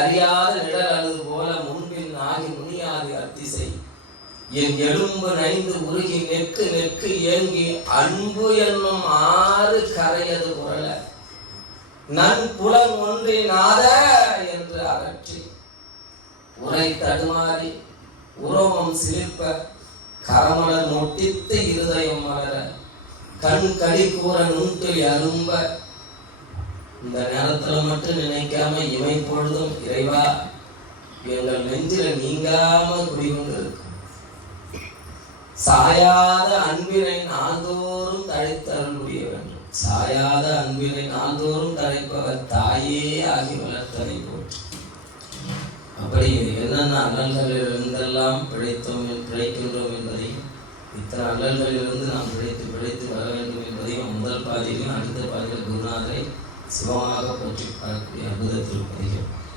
அறியாத நிழல் அழுது போல முன்பின் ஆகி முனியாது அத்திசை என் எலும்பு நைந்து உருகி நெக்கு நெக்கு ஏங்கி அன்பு என்னும் ஆறு கரையது புரள நன் புலன் ஒன்றின் நாத என்று அகற்றி உரை தடுமாறி உரோமம் சிலிர்ப்ப கரமலர் மொட்டித்து இருதயம் மலர கண் கடி கூற நுண்துளி அரும்ப இந்த நேரத்துல மட்டும் நினைக்காம இமை பொழுதும் இறைவா எங்கள் நெஞ்சில நீங்காம குடிகொண்டு இருக்கும் சாயாத அன்பினை நாள்தோறும் தழைத்தருள் முடிய வேண்டும். சாயாத அன்பினை நாள்தோறும் தழைப்பவர் தாயே ஆகி வளர்த்தனை போற்று. அப்படி என்னென்ன அல்லல்களிலிருந்தெல்லாம் பிழைக்கின்றோம் என்பதையும் இத்தனை அல்லல்களிலிருந்து நாம் பிழைத்து வர வேண்டும் என்பதையும் முதல் பாதியிலும் அடுத்த பாதியில் குருநாதரை சிவமாக போற்றி பார்க்கக்கூடிய அற்புத திருப்பதிகள்.